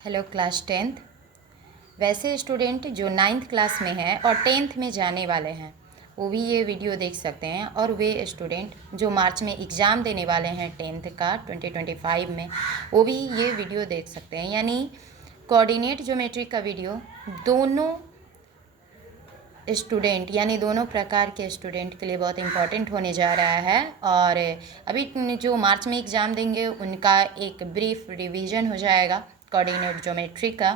Hello class tenth. वैसे student जो ninth class में हैं और टेंथ में जाने वाले हैं वो भी ये वीडियो देख सकते हैं, और वे स्टूडेंट जो मार्च में एग्ज़ाम देने वाले हैं टेंथ का 2025 में वो भी ये वीडियो देख सकते हैं। यानी कोऑर्डिनेट ज्योमेट्री का वीडियो दोनों स्टूडेंट यानी दोनों प्रकार के स्टूडेंट के लिए बहुत इम्पॉर्टेंट होने जा रहा है। और अभी जो मार्च में एग्ज़ाम देंगे उनका एक ब्रीफ रिवीजन हो जाएगा कोऑर्डिनेट ज्योमेट्री का।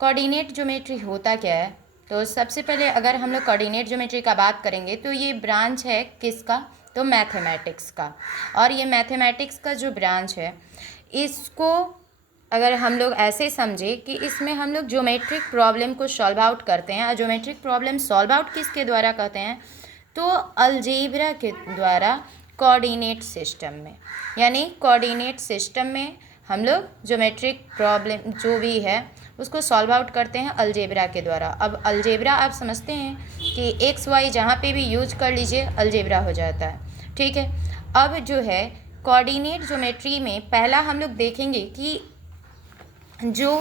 कोऑर्डिनेट ज्योमेट्री होता क्या है? तो सबसे पहले अगर हम लोग कोऑर्डिनेट ज्योमेट्री का बात करेंगे तो ये ब्रांच है किसका? तो मैथमेटिक्स का। और ये मैथमेटिक्स का जो ब्रांच है इसको अगर हम लोग ऐसे समझे कि इसमें हम लोग ज्योमेट्रिक प्रॉब्लम को सॉल्व आउट करते हैं। और ज्योमेट्रिक प्रॉब्लम सॉल्व आउट किसके द्वारा करते हैं? तो अलजेब्रा के द्वारा कोऑर्डिनेट सिस्टम में। यानी कोऑर्डिनेट सिस्टम में हम लोग ज्योमेट्रिक प्रॉब्लम जो भी है उसको सॉल्व आउट करते हैं अलजेब्रा के द्वारा। अब अलजेब्रा आप समझते हैं कि एक्स वाई जहाँ पे भी यूज कर लीजिए अलजेब्रा हो जाता है, ठीक है। अब जो है कोऑर्डिनेट ज्योमेट्री में पहला हम लोग देखेंगे कि जो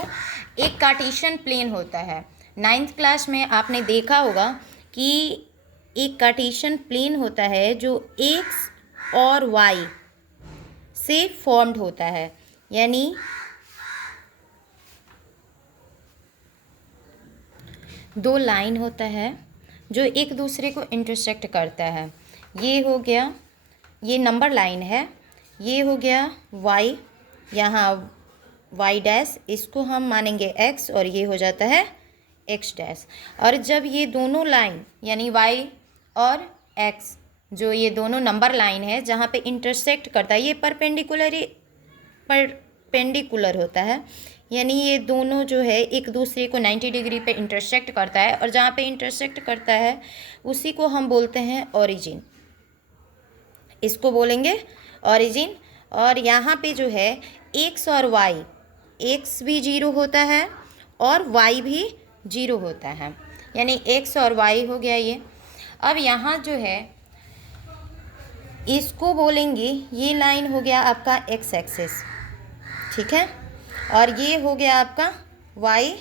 एक कार्टेशियन प्लेन होता है, नाइन्थ क्लास में आपने देखा होगा कि एक कार्टेशियन प्लेन होता है जो एक्स और वाई से फॉर्म्ड होता है। यानी दो लाइन होता है जो एक दूसरे को इंटरसेक्ट करता है। ये हो गया, ये नंबर लाइन है, ये हो गया वाई, यहाँ वाई डैश, इसको हम मानेंगे एक्स और ये हो जाता है एक्स डैश। और जब ये दोनों लाइन यानी वाई और एक्स जो ये दोनों नंबर लाइन है जहाँ पे इंटरसेक्ट करता है, ये परपेंडिकुलर होता है। यानी ये दोनों जो है एक दूसरे को 90 डिग्री पे इंटरसेक्ट करता है, और जहाँ पे इंटरसेक्ट करता है उसी को हम बोलते हैं ओरिजिन, इसको बोलेंगे ओरिजिन। और यहाँ पे जो है एक्स और वाई, एक्स भी 0 होता है और वाई भी 0 होता है, यानी एक्स और वाई हो गया ये। अब यहाँ जो है इसको बोलेंगे, ये लाइन हो गया आपका एक्स एक्सिस, ठीक है, और ये हो गया आपका वाई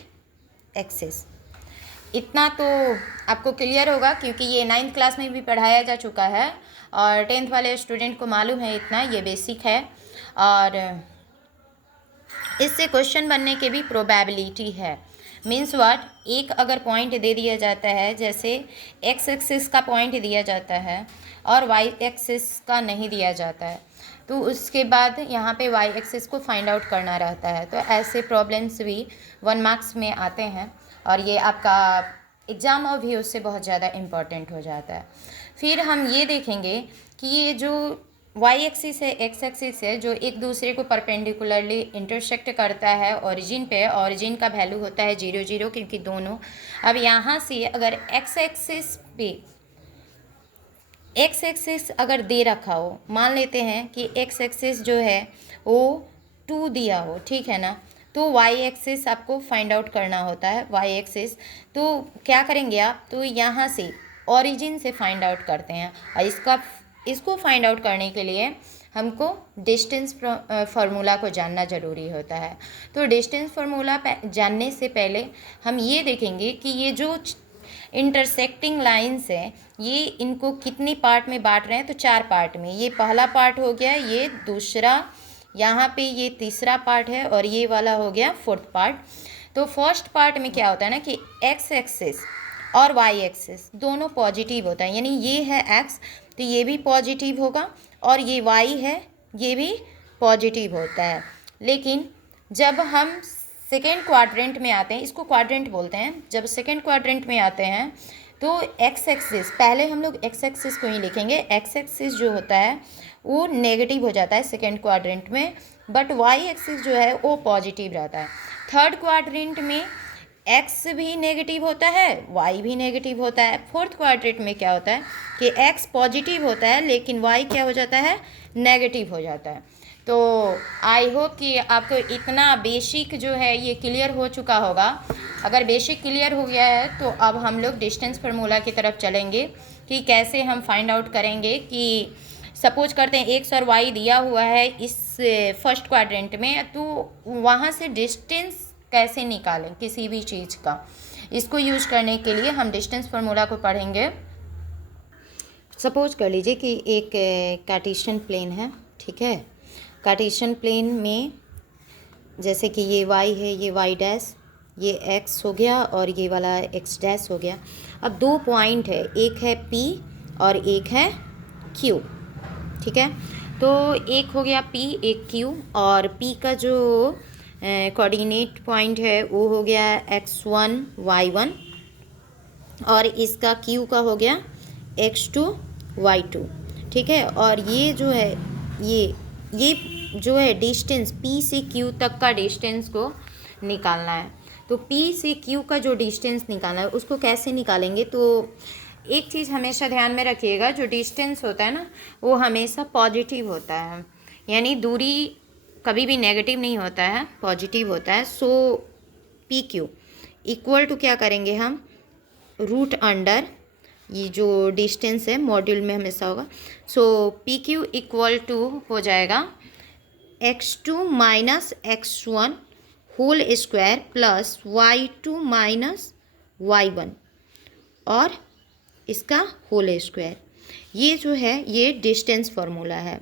एक्सिस। इतना तो आपको क्लियर होगा क्योंकि ये नाइन्थ क्लास में भी पढ़ाया जा चुका है और टेंथ वाले स्टूडेंट को मालूम है, इतना ये बेसिक है। और इससे क्वेश्चन बनने के भी प्रोबेबिलिटी है। मीन्स व्हाट, एक अगर पॉइंट दे दिया जाता है, जैसे एक्स एक्सिस का पॉइंट दिया जाता है और वाई एक्सिस का नहीं दिया जाता है, तो उसके बाद यहाँ पे वाई एक्सिस को फाइंड आउट करना रहता है। तो ऐसे प्रॉब्लम्स भी 1 मार्क्स में आते हैं और ये आपका एग्ज़ाम और भी उससे बहुत ज़्यादा इम्पॉर्टेंट हो जाता है। फिर हम ये देखेंगे कि ये जो वाई एक्सिस है, एक्स एक्सिस है, जो एक दूसरे को परपेंडिकुलरली इंटरसेक्ट करता है ओरिजिन पे। ओरिजिन का वैल्यू होता है 0 0 क्योंकि दोनों। अब यहाँ से अगर एक्स एक्सिस पे एक्स एक्सिस अगर दे रखा हो, मान लेते हैं कि एक्स एक्सिस जो है वो 2 दिया हो, ठीक है ना, तो वाई एक्सिस आपको फाइंड आउट करना होता है। वाई एक्सिस तो क्या करेंगे आप, तो यहाँ से ओरिजिन से फाइंड आउट करते हैं। और इसको फाइंड आउट करने के लिए हमको डिस्टेंस फार्मूला को जानना ज़रूरी होता है। तो डिस्टेंस फार्मूला जानने से पहले हम ये देखेंगे कि ये जो इंटरसेक्टिंग लाइंस है ये इनको कितनी पार्ट में बांट रहे हैं। तो 4 पार्ट में। ये पहला पार्ट हो गया, ये दूसरा, यहाँ पे ये तीसरा पार्ट है और ये वाला हो गया 4th पार्ट। तो फर्स्ट पार्ट में क्या होता है ना कि एक्स एक्सिस और वाई एक्सिस दोनों पॉजिटिव होता है। यानी ये है एक्स तो ये भी पॉजिटिव होगा और ये वाई है ये भी पॉजिटिव होता है। लेकिन जब हम सेकेंड क्वाड्रेंट में आते हैं, इसको क्वाड्रेंट बोलते हैं, जब सेकेंड क्वाड्रेंट में आते हैं तो एक्स एक्सिस, पहले हम लोग एक्स एक्सिस को ही लिखेंगे। एक्स एक्सिस जो होता है वो नेगेटिव हो जाता है सेकेंड क्वाड्रेंट में, बट वाई एक्सिस जो है वो पॉजिटिव रहता है। थर्ड क्वाड्रेंट में एक्स भी नेगेटिव होता है, वाई भी नेगेटिव होता है। फोर्थ क्वाड्रेंट में क्या होता है कि एक्स पॉजिटिव होता है लेकिन वाई क्या हो जाता है, नेगेटिव हो जाता है। तो आई होप कि आपको इतना बेसिक जो है ये क्लियर हो चुका होगा। अगर बेसिक क्लियर हो गया है तो अब हम लोग डिस्टेंस फार्मूला की तरफ चलेंगे कि कैसे हम फाइंड आउट करेंगे कि सपोज करते हैं एक्स और वाई दिया हुआ है इस फर्स्ट क्वाड्रेंट में, तो वहाँ से डिस्टेंस कैसे निकालें किसी भी चीज़ का, इसको यूज करने के लिए हम डिस्टेंस फार्मूला को पढ़ेंगे। सपोज कर लीजिए कि एक कार्टेशियन प्लेन है, ठीक है। कार्टेशियन प्लेन में जैसे कि ये y है, ये y डैश, ये x हो गया और ये वाला x डैश हो गया। अब दो पॉइंट है, एक है P और एक है Q, ठीक है। तो एक हो गया P, एक Q, और P का जो कोऑर्डिनेट पॉइंट है वो हो गया x1 y1, और इसका Q का हो गया x2 y2, ठीक है। और ये जो है ये जो है डिस्टेंस P से Q तक का डिस्टेंस को निकालना है। तो P से Q का जो डिस्टेंस निकालना है उसको कैसे निकालेंगे, तो एक चीज़ हमेशा ध्यान में रखिएगा, जो डिस्टेंस होता है ना वो हमेशा पॉजिटिव होता है, यानी दूरी कभी भी नेगेटिव नहीं होता है, पॉजिटिव होता है। सो PQ इक्वल टू क्या करेंगे हम, रूट अंडर ये जो डिस्टेंस है मॉड्यूल में हमेशा होगा। सो PQ इक्वल टू हो जाएगा x2 minus x1 whole square plus y2 minus y1 और इसका होल स्क्वायर। ये जो है ये डिस्टेंस फार्मूला है।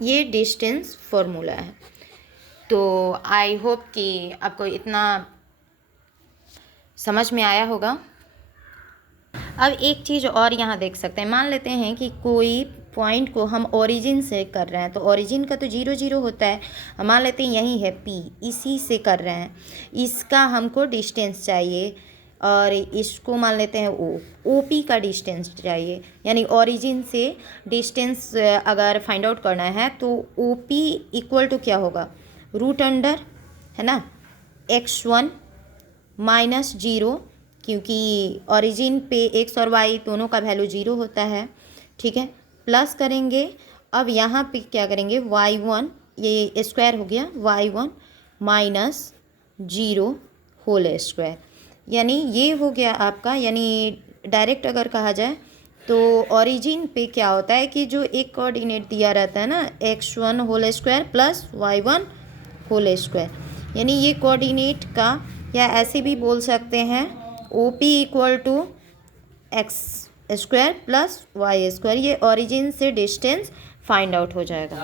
ये डिस्टेंस फार्मूला है। तो आई होप कि आपको इतना समझ में आया होगा। अब एक चीज़ और यहाँ देख सकते हैं, मान लेते हैं कि कोई पॉइंट को हम ओरिजिन से कर रहे हैं, तो ओरिजिन का तो 0 0 होता है, मान लेते हैं यही है P, इसी से कर रहे हैं, इसका हमको डिस्टेंस चाहिए, और इसको मान लेते हैं OP का डिस्टेंस चाहिए, यानी ओरिजिन से डिस्टेंस अगर फाइंड आउट करना है तो OP इक्वल टू क्या होगा, रूट अंडर है ना x1 माइनस 0, क्योंकि ओरिजिन पे x और y दोनों का वैल्यू 0 होता है, ठीक है। प्लस करेंगे, अब यहाँ पे क्या करेंगे, y1 ये स्क्वायर हो गया, y1 माइनस 0 होल स्क्वायर, यानी ये हो गया आपका, यानी डायरेक्ट अगर कहा जाए तो ओरिजिन पे क्या होता है कि जो एक कोऑर्डिनेट दिया रहता है ना x1 whole square plus y1 whole square, यानी ये कोऑर्डिनेट का, या ऐसे भी बोल सकते हैं OP equal to X square plus Y square, ये ओरिजिन से डिस्टेंस फाइंड आउट हो जाएगा।